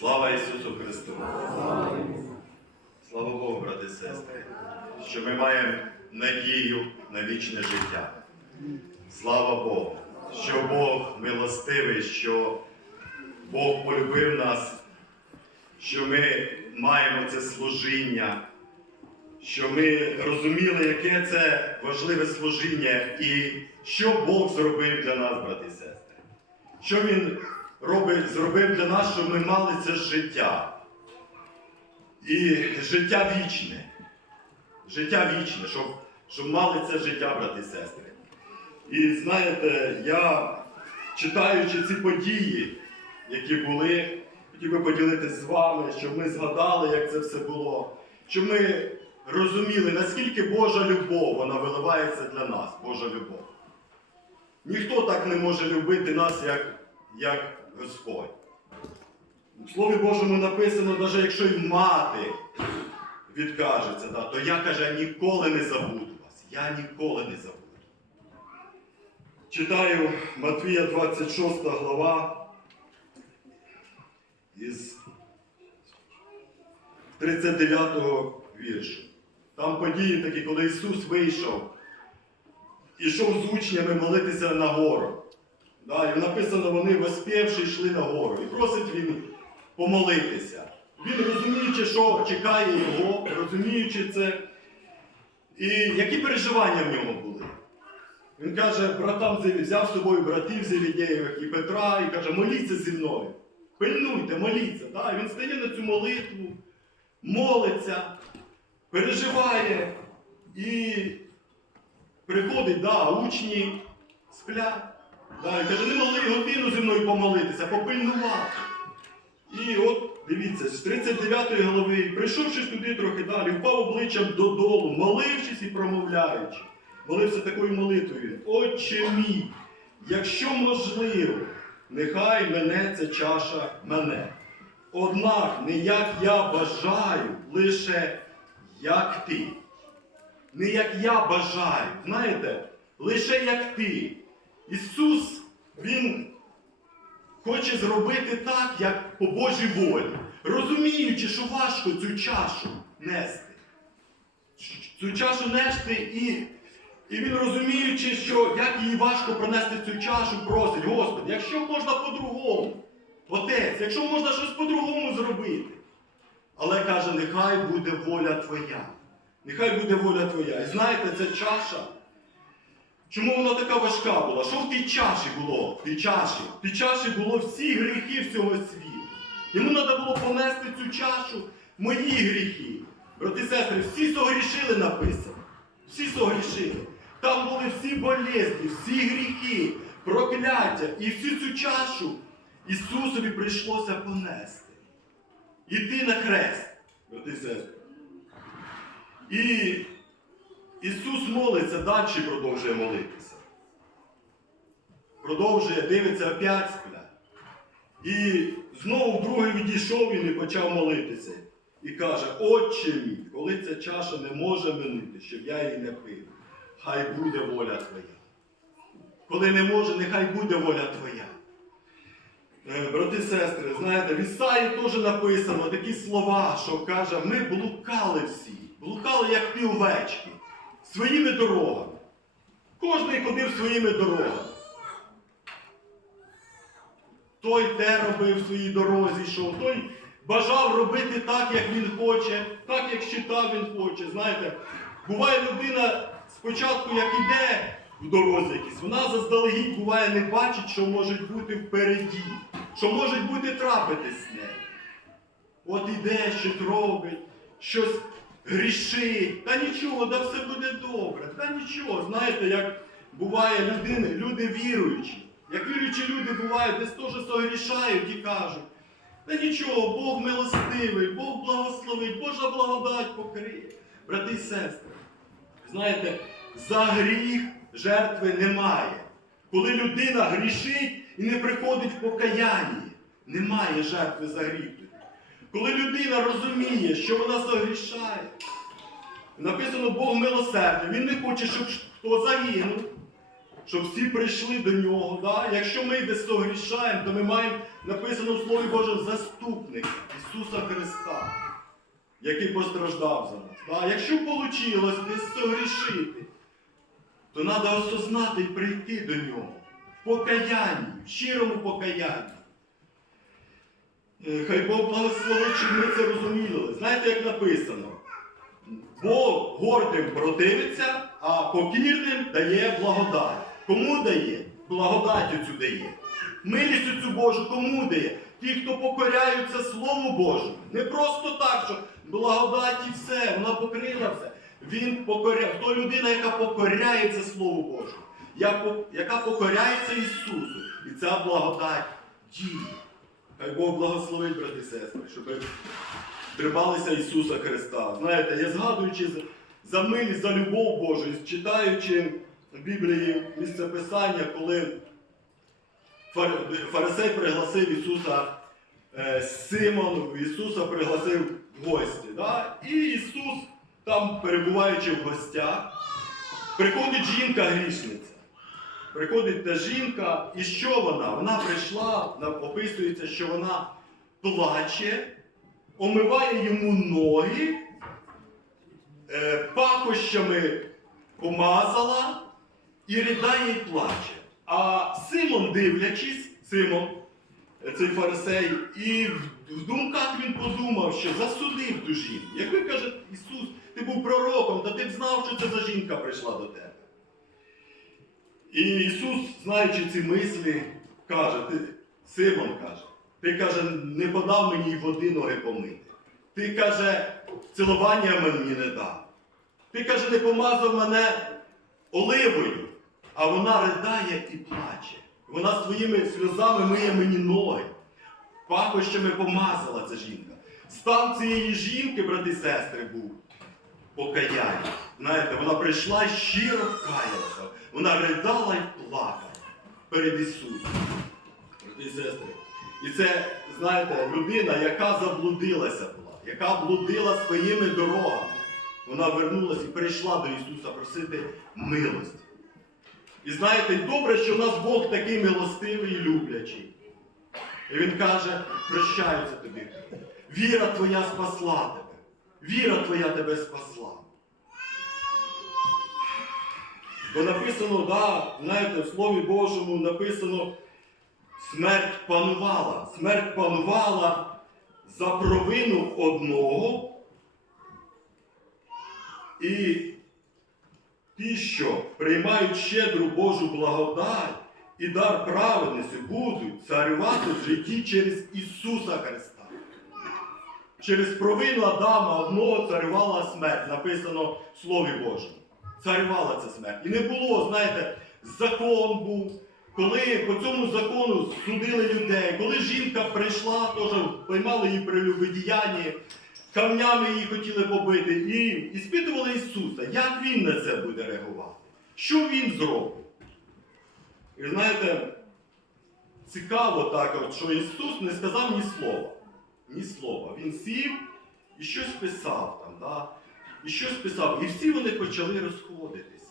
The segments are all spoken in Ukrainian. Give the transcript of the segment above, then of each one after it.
Слава Ісусу Христу! Слава Богу, брати і сестри, що ми маємо надію на вічне життя. Слава Богу, що Бог милостивий, що Бог полюбив нас, що ми маємо це служіння, що ми розуміли, яке це важливе служіння і що Бог зробив для нас, брати і сестри. Що Він робить, зробив для нас, щоб ми мали це життя. І життя вічне. Життя вічне, щоб, щоб мали це життя, брати і сестри. І знаєте, я читаючи ці події, які були, хотів би поділитися з вами, щоб ми згадали, як це все було, щоб ми розуміли, наскільки Божа любов вона виливається для нас, Божа любов. Ніхто так не може любити нас, як, як Господь. У Слові Божому написано, навіть якщо й мати відкажеться, да, то я каже, ніколи не забуду вас. Я ніколи не забуду. Читаю Матвія 26 глава із 39 віршу. Там події такі, коли Ісус вийшов, ішов з учнями молитися на гору. Да, написано, вони воспівши йшли на гору. І просить він помолитися. Він розуміючи, що чекає його, розуміючи це, і які переживання в ньому були. Він каже, братам взяв з собою братів Зевідєєвих і Петра, і каже, моліться зі мною. Пильнуйте, моліться. Да, він стає на цю молитву, молиться, переживає і приходить, да, учні сплять. І каже, не могли годину зі мною помолитися, попильнувати. І от, дивіться, з 39 голови, прийшовши туди трохи далі, впав обличчям додолу, молившись і промовляючи. Молився такою молитвою. Отче мій, якщо можливо, нехай мене ця чаша мене. Однак не як я бажаю, лише як ти. Не як я бажаю, знаєте, лише як ти. Ісус, Він хоче зробити так, як по Божій волі, розуміючи, що важко цю чашу нести. Цю чашу нести і, і він розуміючи, що як їй важко пронести цю чашу, просить, Господи, якщо можна по-другому, Отець, якщо можна щось по-другому зробити. Але каже, нехай буде воля Твоя. Нехай буде воля Твоя. І знаєте, ця чаша. Чому вона така важка була? Що в тій чаші було? В тій чаші? В тій чаші було всі гріхи всього світу. Йому треба було понести цю чашу мої гріхи. Брати сестри, всі согрішили написано. Всі согрішили. Там були всі болезні, всі гріхи, прокляття. І всю цю чашу Ісусові прийшлося понести. Іти на хрест, брати сестри. І Ісус молиться, далі продовжує молитися. Продовжує, дивиться опять сплять. І знову вдруге відійшов він і почав молитися. І каже, Отче мій, коли ця чаша не може минути, щоб я її не пив, хай буде воля Твоя. Коли не може, нехай буде воля Твоя. Е, Брати і сестри, знаєте, в Ісаї теж написано такі слова, що каже, ми блукали всі, блукали, як ті овечки, своїми дорогами. Кожний ходив своїми дорогами. Той те робив в своїй дорозі, йшов, той бажав робити так, як він хоче, так, як считав він хоче. Знаєте, буває людина спочатку, як іде в дорозі якісь, вона заздалегідь буває не бачить, що може бути впереді, що може бути трапитись з нею. От іде, щось робить, щось грішить, та нічого, да все буде добре, та нічого. Знаєте, як буває людини, люди віруючі. Як віруючі люди бувають, десь теж согрішають і кажуть, та нічого, Бог милостивий, Бог благословить, Божа благодать покриє. Брати і сестри, знаєте, за гріх жертви немає. Коли людина грішить і не приходить в покаяння, немає жертви за гріх. Коли людина розуміє, що вона согрішає, написано Бог милосердний, Він не хоче, щоб всі прийшли до нього. Да? Якщо ми десь согрішаємо, то ми маємо написано в Слові Божому заступника Ісуса Христа, який постраждав за нас. Да? Якщо вийшло десь согрішити, то треба осознати і прийти до нього в покаянні, в щирому покаянні. Е, Хай Бог благословить, щоб ми це розуміли. Знаєте, як написано? Бог гордим противиться, а покірним дає благодать. Кому дає? Благодать цю дає. Милість цю Божу кому дає? Ті, хто покоряються Слову Божому. Не просто так, що благодать і все, вона покрила все. Він покоряє, хто людина, яка покоряється Слову Божому, яка покоряється Ісусу. І ця благодать діє. Хай Бог благословить, брати і сестри, щоб ви трималися Ісуса Христа. Знаєте, я згадуючи за, за милість, за любов Божу, читаючи в Біблії місце Писання, коли фарисей пригласив Ісуса, е, Симон Ісуса пригласив в гості. Да? І Ісус, там перебуваючи в гостях, приходить жінка грішниця. Приходить та жінка, і що вона? Вона прийшла, описується, що вона плаче, омиває йому ноги, е, пахощами помазала і ридає і плаче. А Симон, дивлячись, Симон, цей фарисей, і в, думках він подумав, що засудив ту жінку. Як ви каже, Ісус, ти був пророком, та ти б знав, що це за жінка прийшла до тебе. І Ісус, знаючи ці мислі, каже, ти, Симон каже, ти каже, не подав мені води ноги помити. Ти каже, цілування мені не дав. Ти каже, не помазав мене оливою, а вона ридає і плаче. Вона своїми сльозами миє мені ноги. Пахощами помазала ця жінка. Стан цієї жінки, брати і сестри, був покаяння. Знаєте, вона прийшла щиро каялася. Вона ридала і плакала перед Ісусом. Брати і сестри. І це, знаєте, людина, яка заблудилася була, яка блудила своїми дорогами. Вона вернулася і прийшла до Ісуса просити милості. І знаєте, добре, що в нас Бог такий милостивий і люблячий. І Він каже, прощаюся тобі. Віра твоя спасла тебе. Віра твоя тебе спасла. Бо написано, да, знаєте, в Слові Божому написано, смерть панувала. Смерть панувала за провину одного. І ті, що приймають щедру Божу благодать і дар праведності, будуть царювати в житті через Ісуса Христа. Через провину Адама одного царювала смерть, написано в Слові Божому. Царювала ця смерть. І не було, знаєте, закон був, коли по цьому закону судили людей, коли жінка прийшла, теж поймали її при любодіянні, камнями її хотіли побити, і іспитували Ісуса, як Він на це буде реагувати, що Він зробить. І знаєте, цікаво так, що Ісус не сказав ні слова. Ні слова. Він сів і щось писав там. Да? І щось писав. І всі вони почали розходитися.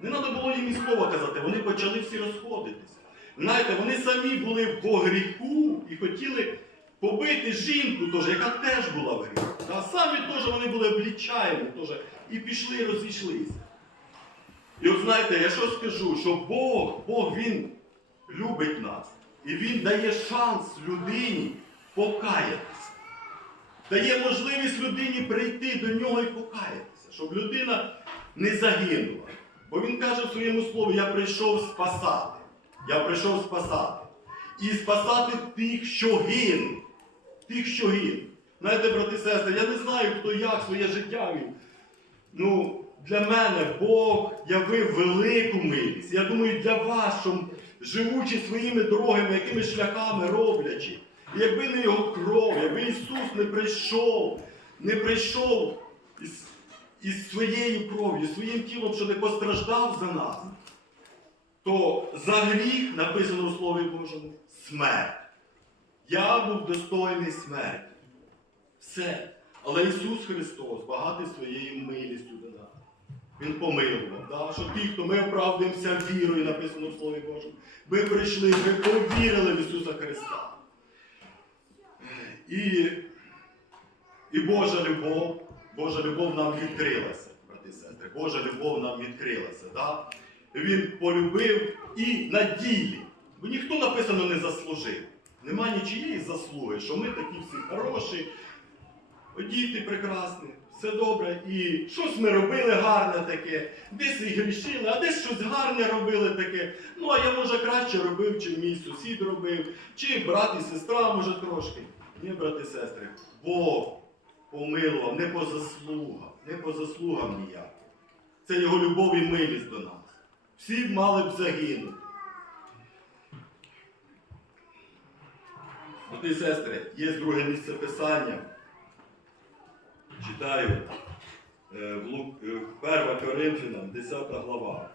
Не треба було їм і слова казати, вони почали всі розходитися. Знаєте, вони самі були по гріху і хотіли побити жінку, теж, яка теж була в гріху. А самі теж вони були облічаємі теж, і пішли, розійшлися. І от знаєте, я що скажу, що Бог, Бог Він любить нас. І Він дає шанс людині покаятися. Дає можливість людині прийти до нього і покаятися, щоб людина не загинула. Бо він каже в своєму слові, я прийшов спасати. Я прийшов спасати. І спасати тих, що гинуть. Тих, що гинуть. Знаєте, брати і сестри, я не знаю, хто як своє життя вів. Ну, для мене Бог явив велику милість. Я думаю, для вас, що живучи своїми дорогами, якими шляхами роблячи, якби не його кров, якби Ісус не прийшов, не прийшов із, із своєю кров'ю, своїм тілом, що не постраждав за нас, то за гріх написано у Слові Божому смерть. Я був достойний смерті. Все. Але Ісус Христос багатий своєю милістю до нас. Він помилував. Да? Що ті, хто ми оправдуємося вірою, написано в Слові Божому, ми прийшли, ми повірили в Ісуса Христа. І, і Божа любов, Божа любов нам відкрилася, брати сестри. Божа любов нам відкрилася. Да? Він полюбив і на ділі. Бо ніхто написано не заслужив. Нема нічиєї заслуги, що ми такі всі хороші, діти прекрасні, все добре. І щось ми робили гарне таке, десь і грішили, а десь щось гарне робили таке. Ну, а я може краще робив, чи мій сусід робив, чи брат і сестра, може трошки. Ні, брати і сестри, Бог помилував не по заслугам, не по заслугам ніяким. Це його любов і милість до нас. Всі мали б загинути. Брати і сестри, є друге місце писання. Читаю е, е, 1 Коринфянам, 10 глава.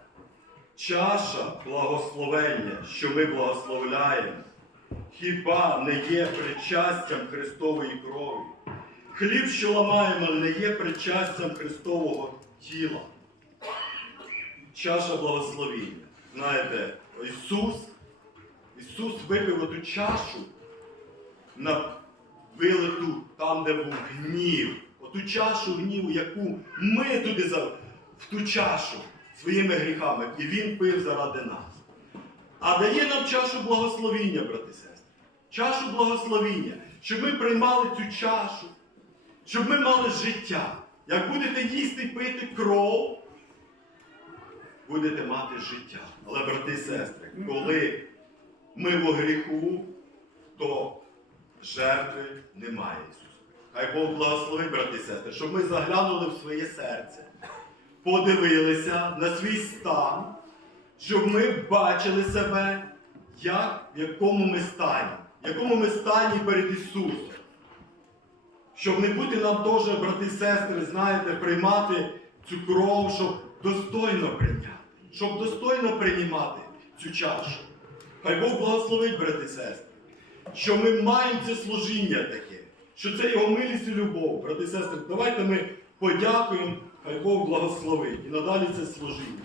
Чаша благословення, що ми благословляємо, хіба не є причастям Христової крові? Хліб, що ламаємо, не є причастям Христового тіла. Чаша благословіння. Знаєте, Ісус, Ісус випив оту чашу на вилиту там, де був гнів. Оту чашу гніву, яку ми туди в ту чашу своїми гріхами, і Він пив заради нас. А дає нам чашу благословіння, брати сестри. Чашу благословіння, щоб ми приймали цю чашу, щоб ми мали життя. Як будете їсти пити кров, будете мати життя. Але, брати і сестри, коли ми в гріху, то жертви немає Ісуса. Хай Бог благословить, брати і сестри, щоб ми заглянули в своє серце, подивилися на свій стан, щоб ми бачили себе, як, в якому ми стані, в якому ми стані перед Ісусом. Щоб не бути нам теж, брати і сестри, знаєте, приймати цю кров, щоб достойно прийняти, щоб достойно приймати цю чашу. Хай Бог благословить, брати і сестри, що ми маємо це служіння таке, що це його милість і любов. Брати і сестри, давайте ми подякуємо, хай Бог благословить і надалі це служіння.